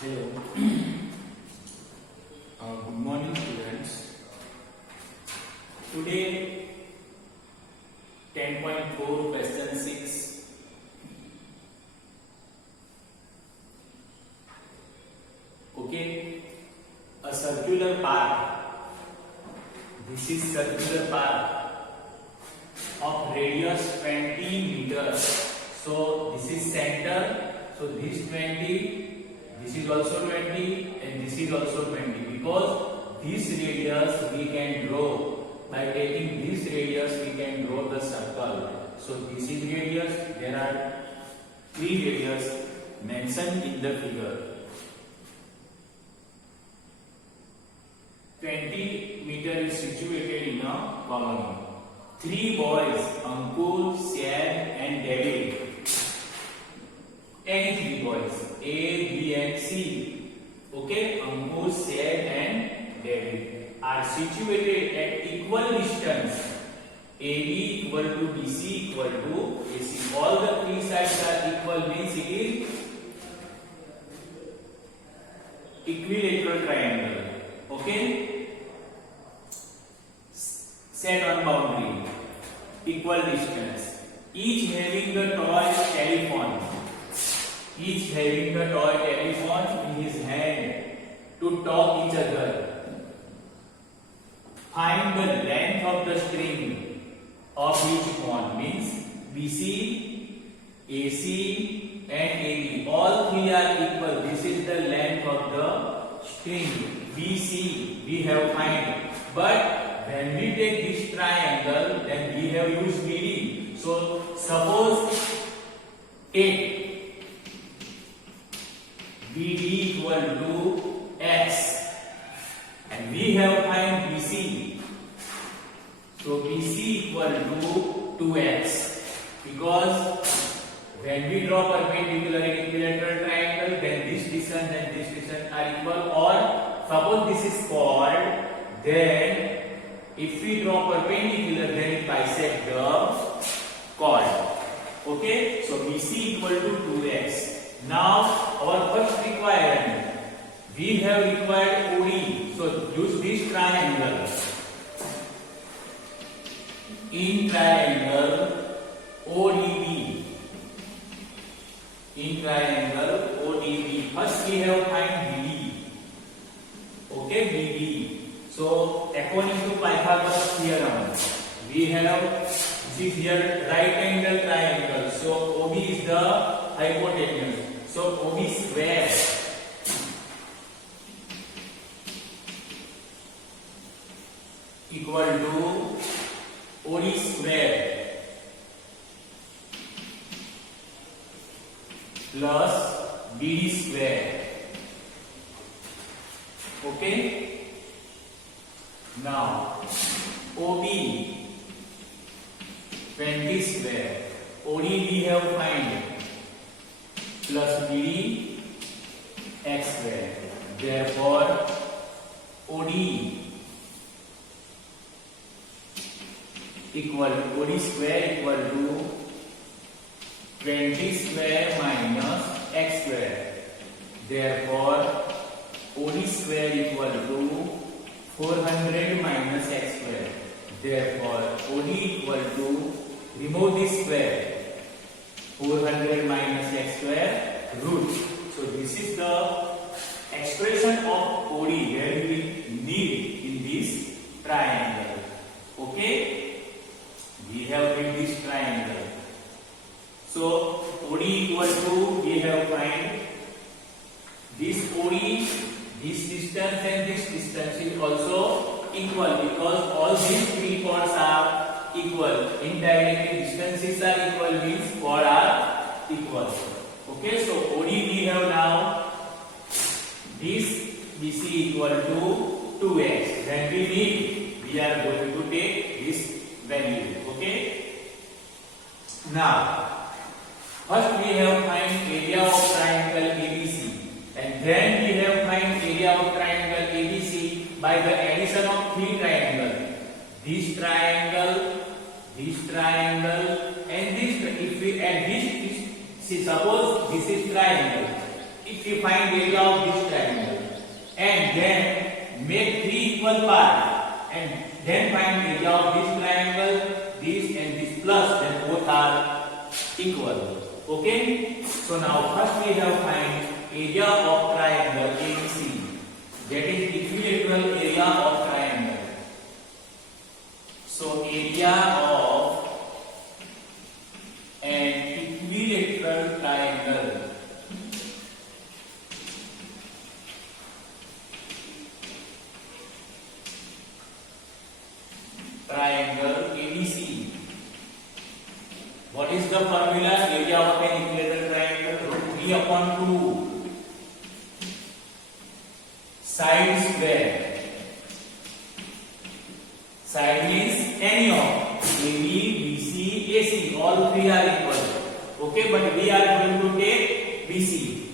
Hello. Good morning, students. Today, 10.4 question 6. Okay, a circular path. This is circular path of radius 20 meters. So this is center. So this 20. This is also 20 and this is also 20 because this radius we can draw. By taking this radius we can draw the circle. So this is radius. There are 3 radius mentioned in the figure. 20 meter is situated in a colony. 3 boys, Ankur, Sam and David. Any 3 boys, A, B and C, okay, Ankur, Sam and David are situated at equal distance. AB equal to BC equal to AC. All the 3 sides are equal, means it is equilateral triangle. Okay, set on boundary, equal distance. Each having the toy telephone. Each having the toy telephone in his hand to talk each other. Find the length of the string of each phone, means BC, AC and AB. All 3 are equal. This is the length of the string. BC we have find. But when we take this triangle, then we have used BD. So suppose take BD equal to X and we have find BC. So BC equal to 2X because when we draw perpendicular in equilateral triangle, then this distance and this distance are equal. Or suppose this is chord, then if we draw perpendicular, then it bisects the chord. Okay, so BC equal to 2X. Now our first requirement, we have required OD. So use this triangle. In triangle ODB. In triangle ODB. First we have find BD. Okay, BD. So according to Pythagoras theorem, we have this is here right angle triangle. So OB is the hypotenuse. So OB square equal to OD square plus BD square. Okay. Now OB 20 square. OD we have find plus BD X square. Therefore OD equal OD square equal to 20 square minus X square. Therefore OD square equal to 400 minus X square. Therefore OD equal to, remove this square, 400 minus X square root. So this is the expression of OD where we need in this triangle. Okay, we have made this triangle. So OD equal to, we have find this OD, this distance and this distance is also equal because all these 3 chords are equal. Indirectly distances are equal, means chords are equal. Okay, so OD we have now this BC equal to 2X. When we need, we are going to take this value. Okay. Now first we have find area of triangle ABC and then we have find area of triangle ABC by the addition of 3 triangles. This triangle, and this. If we add this, see, suppose this is triangle. if we find area of this triangle and then make three equal parts and then find area of this triangle, this and this plus, then both are equal. Okay? So now first we have find area of triangle ABC, that is equilateral area of triangle. So area of an equilateral triangle. Triangle ABC. What is the formula? Area of an equilateral triangle, root 3 upon 2. Side square. Side means any of AB, BC, AC. All three are equal. Okay, but we are going to take BC.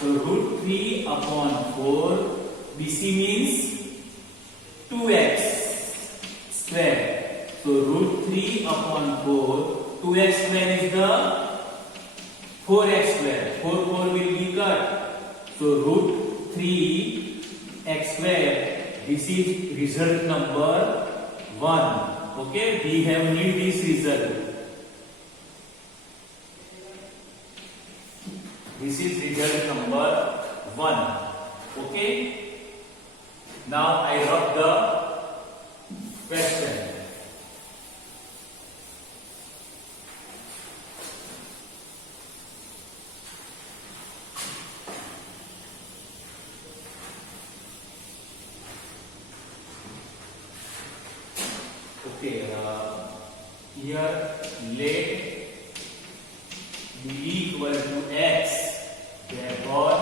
So root 3 upon 4. BC means 2x square. So root 3 upon 4. 2x square is the 4x square. 4 will be cut. So root 3 x square. This is result number 1. Okay, we have need this result. This is result number 1. Okay. Now I write the question. Okay, here let B equal to x, therefore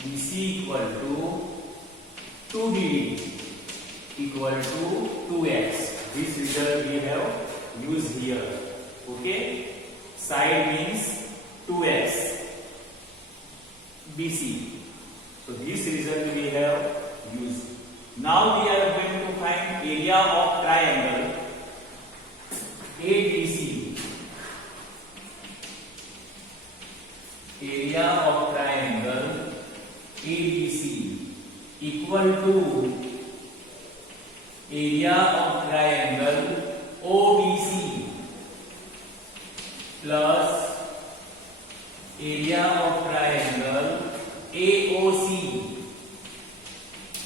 BC equal to 2D equal to 2x. This result we have used here. Okay, side means 2x BC. So this result we have used. Now we are going to find area of triangle ABC. Area of triangle ABC equal to area of triangle OBC plus area of triangle AOC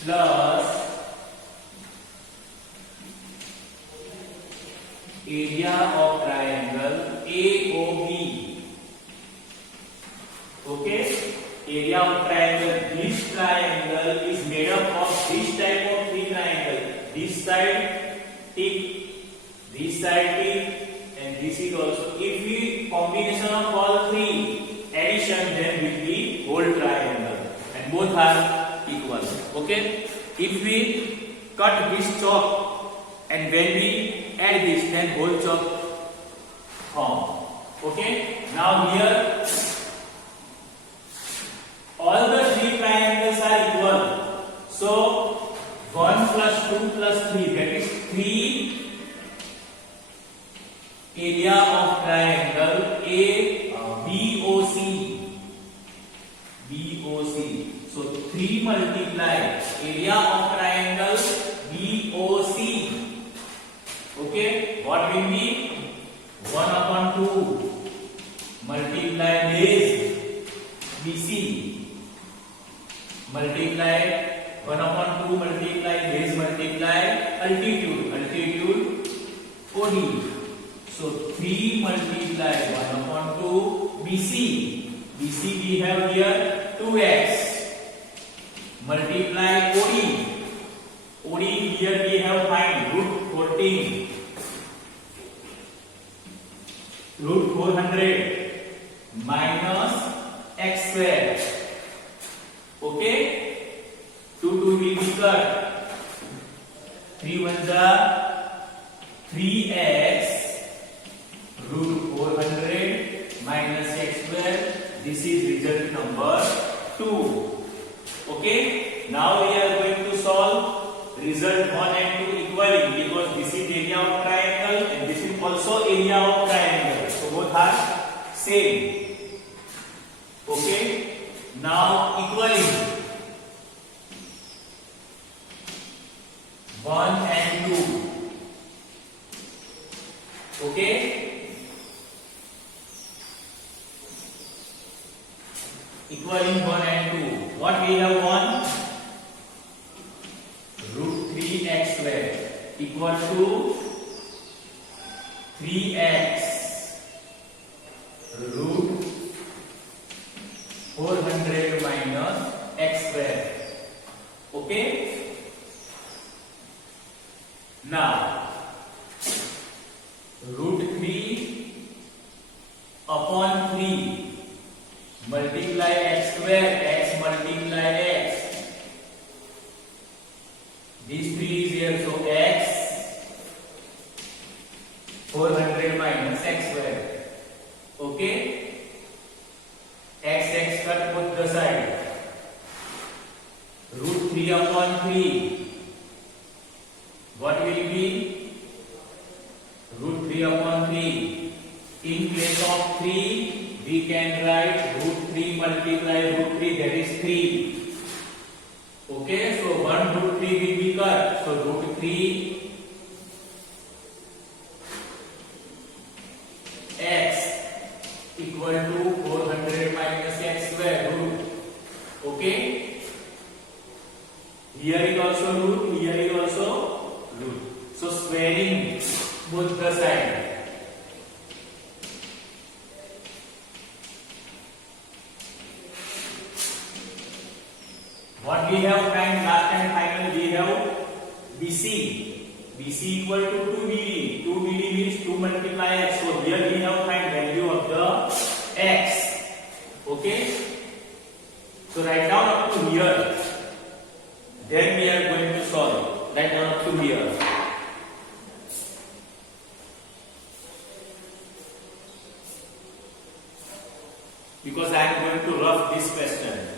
plus area of triangle AOB. Okay, area of triangle, this triangle is made up of this type of three triangle. This side tick, this side tick, and this is also. If we combination of all three addition, then will be whole triangle, and both are equal. Okay, if we cut this chalk and when we add this, then whole chalk form. Okay, now here all the three triangles are equal. So 1 plus 2 plus 3, that is 3 area of triangle BOC. So 3 multiply area of triangle BOC. Okay, what will be 1 upon 2 multiply base BC. Multiply 1 upon 2 multiply base multiply altitude OD. So 3 multiply 1 upon 2 BC. We have here 2x multiply OD. Here we have find root 14 root 400 minus x square. Okay, 2 will be cut. 3 ones are 3x root 400 minus x square. This is result number 2. Okay, now we are going to solve result 1 and 2 equally, because this is area of triangle and this is also area of triangle. So both are same. Now equaling 1 and 2. Okay? Equaling 1 and 2. What we have 1? Root 3x square equal to 3x root 400 minus x square. Okay? Now root 3 upon 3 multiply x square, x multiply x. This 3 is here, so x 400 minus x square. Okay? X cut both the side. Root 3 upon 3. What will be? Root 3 upon 3. In place of 3, we can write root 3 multiply root 3, that is 3. Okay, so 1 root 3 will be cut. So root 3 x equal to 400 minus x square root. Okay? Here is also root, here is also root. So squaring both the sides. What we have find last and final, we have BC. BC equal to 2 BD. 2 BD means 2 multiply x. So here we have find value of the x. Okay? So write down up to here. Then we are going to solve. Write down up to here. Because I am going to rough this question.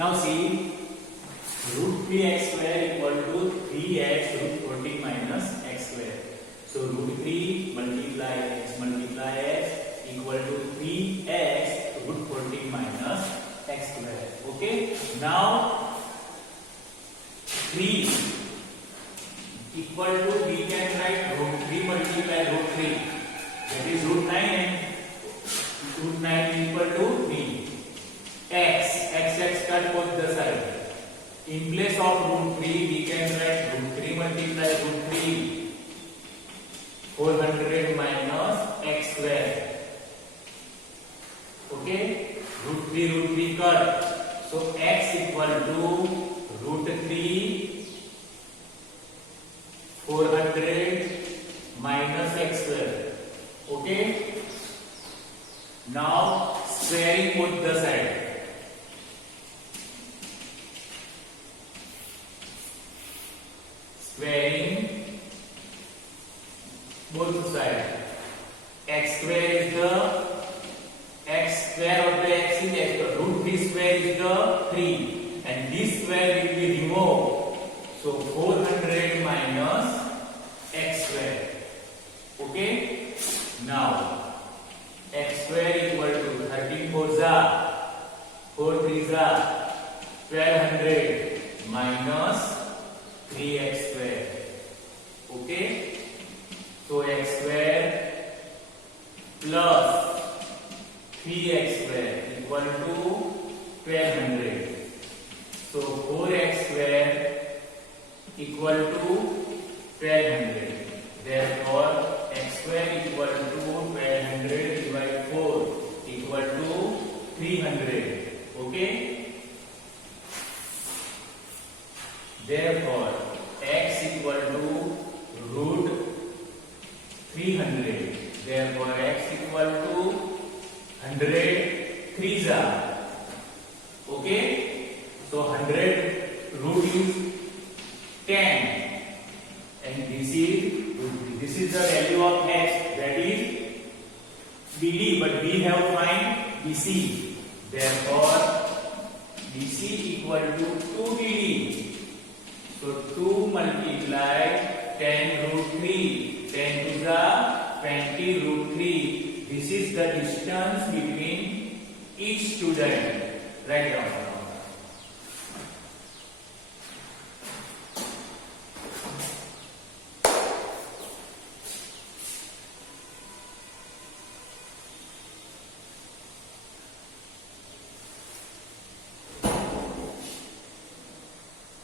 Now see, root 3x square equal to 3x root 14 minus x square. So root 3 multiply x equal to 3x root 14 minus x square. Okay. Now 3 equal to, we can write root 3 multiply root 3. That is root 9 and root 9 equal to 3. X cut both the side. In place of root 3, we can write root 3 multiply root 3. 400 minus x square. Okay? Root 3 cut. So x equal to root 3 400 minus x square. Okay? Now squaring both the side. Squaring both sides. X square is the x square of the x is x square. Root 3 square is the 3, and this square will be removed. So 400 minus x square. Okay. Now x square equal to 13 4 3 1200 minus 3x square. Okay. So x square plus 3x square equal to 1200. So 4x square equal to 1200. Therefore x square equal to 1200 divided 4 equal to 300. Okay. Therefore x equal to root 300. Therefore x equal to 100 3s are. Okay. So 100 root is 10, and this is the value of x, that is BD, but we have to find BC. Therefore BC equal to 2BD. So 2 multiply 10 root 3. 10 to the 20 root 3. This is the distance between each student. Write down.